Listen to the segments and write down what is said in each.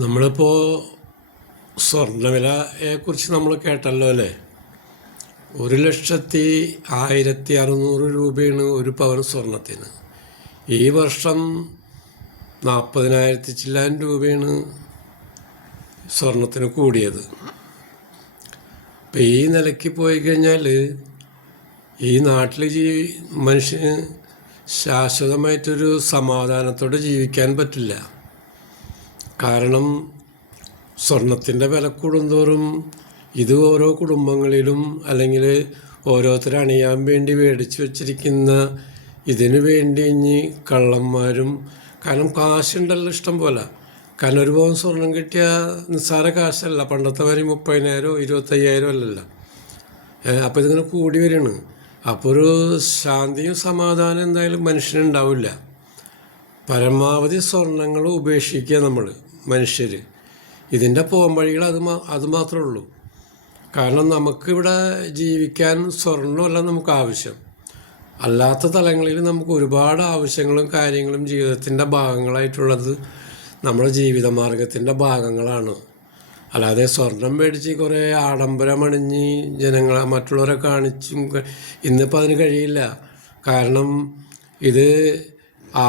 നമ്മളിപ്പോൾ സ്വർണ്ണവിലയെക്കുറിച്ച് നമ്മൾ കേട്ടല്ലോ അല്ലേ. 1,16,600 രൂപയാണ് ഒരു പവൻ സ്വർണത്തിന്. ഈ വർഷം 40,000 ചില്ലാൻ രൂപയാണ് സ്വർണത്തിന് കൂടിയത്. അപ്പം ഈ നിലയ്ക്ക് പോയി കഴിഞ്ഞാൽ ഈ നാട്ടിൽ മനുഷ്യന് ശാശ്വതമായിട്ടൊരു സമാധാനത്തോടെ ജീവിക്കാൻ പറ്റില്ല. കാരണം സ്വർണത്തിൻ്റെ വില കൂടുന്തോറും ഇത് ഓരോ കുടുംബങ്ങളിലും അല്ലെങ്കിൽ ഓരോരുത്തർ അണിയാൻ വേണ്ടി മേടിച്ച് വച്ചിരിക്കുന്ന ഇതിനു വേണ്ടി ഇനി കള്ളന്മാരും, കാരണം കാശുണ്ടല്ലോ ഇഷ്ടം പോലെ. കാരണം ഒരു പവൻ സ്വർണം കിട്ടിയ നിസ്സാര കാശല്ല, പണ്ടത്തെ വരെ 30,000 25,000 അല്ലല്ലോ. അപ്പോൾ ഇതിങ്ങനെ കൂടി വരികയാണ്. അപ്പോൾ ഒരു ശാന്തിയും സമാധാനം എന്തായാലും മനുഷ്യനുണ്ടാവില്ല. പരമാവധി സ്വർണങ്ങൾ ഉപേക്ഷിക്കുക നമ്മൾ മനുഷ്യർ. ഇതിൻ്റെ പോംവഴികൾ അത് മാത്രമേ ഉള്ളൂ. കാരണം നമുക്കിവിടെ ജീവിക്കാൻ സ്വർണ്ണമല്ല നമുക്ക് ആവശ്യം. അല്ലാത്ത തലങ്ങളിൽ നമുക്ക് ഒരുപാട് ആവശ്യങ്ങളും കാര്യങ്ങളും ജീവിതത്തിൻ്റെ ഭാഗങ്ങളായിട്ടുള്ളത് നമ്മുടെ ജീവിതമാർഗത്തിൻ്റെ ഭാഗങ്ങളാണ്. അല്ലാതെ സ്വർണം മേടിച്ച് കുറേ ആഡംബരമണിഞ്ഞ് ജനങ്ങളെ മറ്റുള്ളവരെ കാണിച്ചും ഇന്നിപ്പോൾ അതിന് കഴിയില്ല. കാരണം ഇത്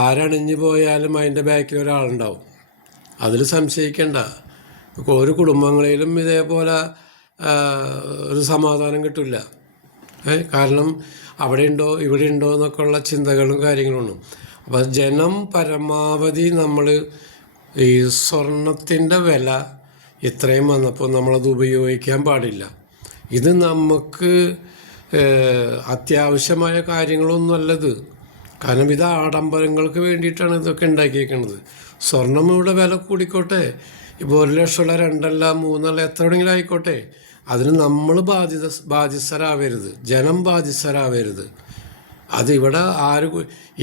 ആരണിഞ്ഞു പോയാലും അതിൻ്റെ ബാക്കിൽ ഒരാളുണ്ടാവും, അതിൽ സംശയിക്കേണ്ട. ഒരു കുടുംബങ്ങളിലും ഇതേപോലെ ഒരു സമാധാനം കിട്ടില്ല. കാരണം അവിടെ ഉണ്ടോ ഇവിടെ ഉണ്ടോ എന്നൊക്കെ ഉള്ള ചിന്തകളും കാര്യങ്ങളുണ്ട്. അപ്പോൾ ജനം പരമാവധി നമ്മൾ ഈ സ്വർണത്തിൻ്റെ വില ഇത്രയും വന്നപ്പോൾ നമ്മളത് ഉപയോഗിക്കാൻ പാടില്ല. ഇത് നമുക്ക് അത്യാവശ്യമായ കാര്യങ്ങളൊന്നുമല്ലത്. കാരണം ഇത് ആഡംബരങ്ങൾക്ക് വേണ്ടിയിട്ടാണ് ഇതൊക്കെ ഉണ്ടാക്കിയേക്കുന്നത്. സ്വർണം ഇവിടെ വില കൂടിക്കോട്ടെ, ഇപ്പോൾ 1 ലക്ഷമുള്ള 2 അല്ല 3 അല്ല എത്ര വേണമെങ്കിലും ആയിക്കോട്ടെ, അതിന് നമ്മൾ ബാധ്യസ്ഥരാവരുത്, ജനം ബാധ്യസ്ഥരാവരുത്. അതിവിടെ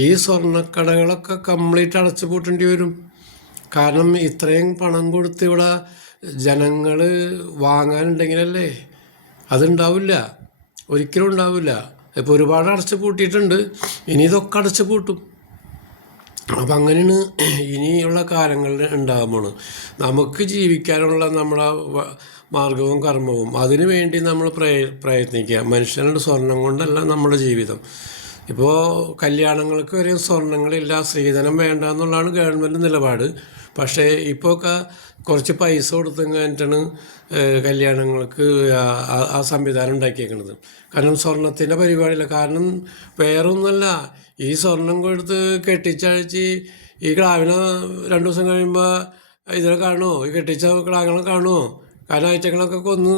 ഈ സ്വർണ്ണക്കടകളൊക്കെ കംപ്ലീറ്റ് അടച്ചു പൂട്ടേണ്ടി വരും. കാരണം ഇത്രയും പണം കൊടുത്ത് ഇവിടെ ജനങ്ങൾ വാങ്ങാനുണ്ടെങ്കിലല്ലേ. അതുണ്ടാവില്ല, ഒരിക്കലും ഉണ്ടാവില്ല. ഇപ്പോൾ ഒരുപാട് അടച്ചു പൂട്ടിയിട്ടുണ്ട്, ഇനി ഇതൊക്കെ അടച്ചു പൂട്ടും. അപ്പം അങ്ങനെയാണ് ഇനിയുള്ള കാലങ്ങളിൽ ഉണ്ടാകുമ്പോൾ നമുക്ക് ജീവിക്കാനുള്ള നമ്മുടെ മാർഗവും കർമ്മവും അതിനു വേണ്ടി നമ്മൾ പ്രയത്നിക്കുക. മനുഷ്യരുടെ സ്വർണം കൊണ്ടല്ല നമ്മുടെ ജീവിതം. ഇപ്പോൾ കല്യാണങ്ങൾക്ക് വരെ സ്വർണ്ണങ്ങളില്ല, സ്ത്രീധനം വേണ്ട എന്നുള്ളതാണ് ഗവൺമെൻറ് നിലപാട്. പക്ഷേ ഇപ്പോൾ കുറച്ച് പൈസ കൊടുത്തു കഴിഞ്ഞിട്ടാണ് കല്യാണങ്ങൾക്ക് ആ സംവിധാനം ഉണ്ടാക്കിയേക്കുന്നത്. കാരണം സ്വർണത്തിൻ്റെ പരിപാടിയില്ല. കാരണം വേറൊന്നുമല്ല, ഈ സ്വർണം കൊടുത്ത് കെട്ടിച്ചഴിച്ച് ഈ ക്ലാവിനെ 2 ദിവസം കഴിയുമ്പോൾ ഇതിനെ കാണുമോ, ഈ കെട്ടിച്ച ക്ലാങ്ങളെ കാണുമോ? കാരണം ആഴ്ചകളൊക്കെ കൊന്ന്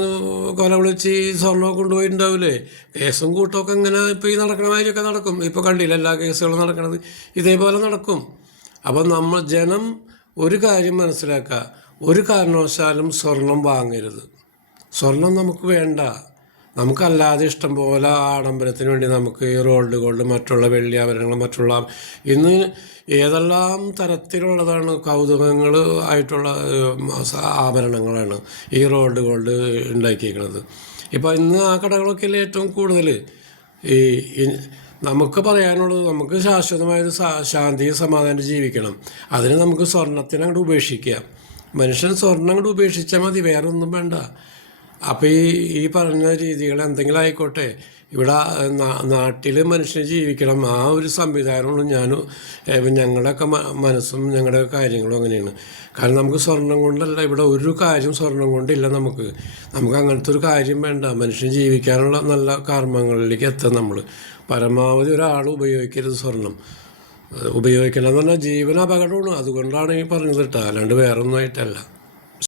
കൊല വിളിച്ച് സ്വർണ്ണമൊക്കെ കൊണ്ടുപോയിട്ടുണ്ടാവില്ലേ. കേസും കൂട്ടമൊക്കെ ഇങ്ങനെ ഇപ്പോൾ ഈ നടക്കണ മാതിരിയൊക്കെ നടക്കും. ഇപ്പോൾ കണ്ടില്ല എല്ലാ കേസുകളും നടക്കണത് ഇതേപോലെ നടക്കും. അപ്പം ജനം ഒരു കാര്യം മനസ്സിലാക്കുക, ഒരു കാരണവശാലും സ്വർണം വാങ്ങരുത്. സ്വർണം നമുക്ക് വേണ്ട. നമുക്കല്ലാതെ ഇഷ്ടം പോലെ ആഡംബരത്തിന് വേണ്ടി നമുക്ക് ഈ റോൾഡ് ഗോൾഡ്, മറ്റുള്ള വെള്ളി ആഭരണങ്ങൾ, മറ്റുള്ള ഇന്ന് ഏതെല്ലാം തരത്തിലുള്ളതാണ് കൗതുകങ്ങൾ ആയിട്ടുള്ള ആഭരണങ്ങളാണ് ഈ റോൾഡ് ഗോൾഡ് ഉണ്ടാക്കിയിരിക്കുന്നത്. ഇപ്പോൾ ഇന്ന് ആ കടകളൊക്കെ ഏറ്റവും കൂടുതൽ ഈ നമുക്ക് പറയാനുള്ളത്, നമുക്ക് ശാശ്വതമായത് ശാന്തിയും സമാധാനം ജീവിക്കണം. അതിന് നമുക്ക് സ്വർണത്തിനെ അങ്ങോട്ട് ഉപേക്ഷിക്കുക. മനുഷ്യൻ സ്വർണ്ണം അങ്ങോട്ട് ഉപേക്ഷിച്ചാൽ മതി, വേറെ ഒന്നും വേണ്ട. അപ്പോൾ ഈ പറഞ്ഞ രീതികൾ എന്തെങ്കിലും ആയിക്കോട്ടെ, ഇവിടെ നാട്ടിൽ മനുഷ്യന് ജീവിക്കണം, ആ ഒരു സംവിധാനമാണ് ഞങ്ങളുടെയൊക്കെ മനസ്സും ഞങ്ങളുടെ കാര്യങ്ങളും അങ്ങനെയാണ്. കാരണം നമുക്ക് സ്വർണം കൊണ്ടല്ല ഇവിടെ ഒരു കാര്യം, സ്വർണം കൊണ്ടില്ല നമുക്ക് അങ്ങനത്തെ ഒരു കാര്യം വേണ്ട. മനുഷ്യൻ ജീവിക്കാനുള്ള നല്ല കർമ്മങ്ങളിലേക്ക് എത്താൻ നമ്മൾ പരമാവധി ഒരാൾ ഉപയോഗിക്കരുത്. സ്വർണം ഉപയോഗിക്കണം എന്ന് പറഞ്ഞാൽ ജീവന അപകടമാണ്. അതുകൊണ്ടാണ് ഈ പറഞ്ഞത് കേട്ടോ, അല്ലാണ്ട് വേറൊന്നും ആയിട്ടല്ല.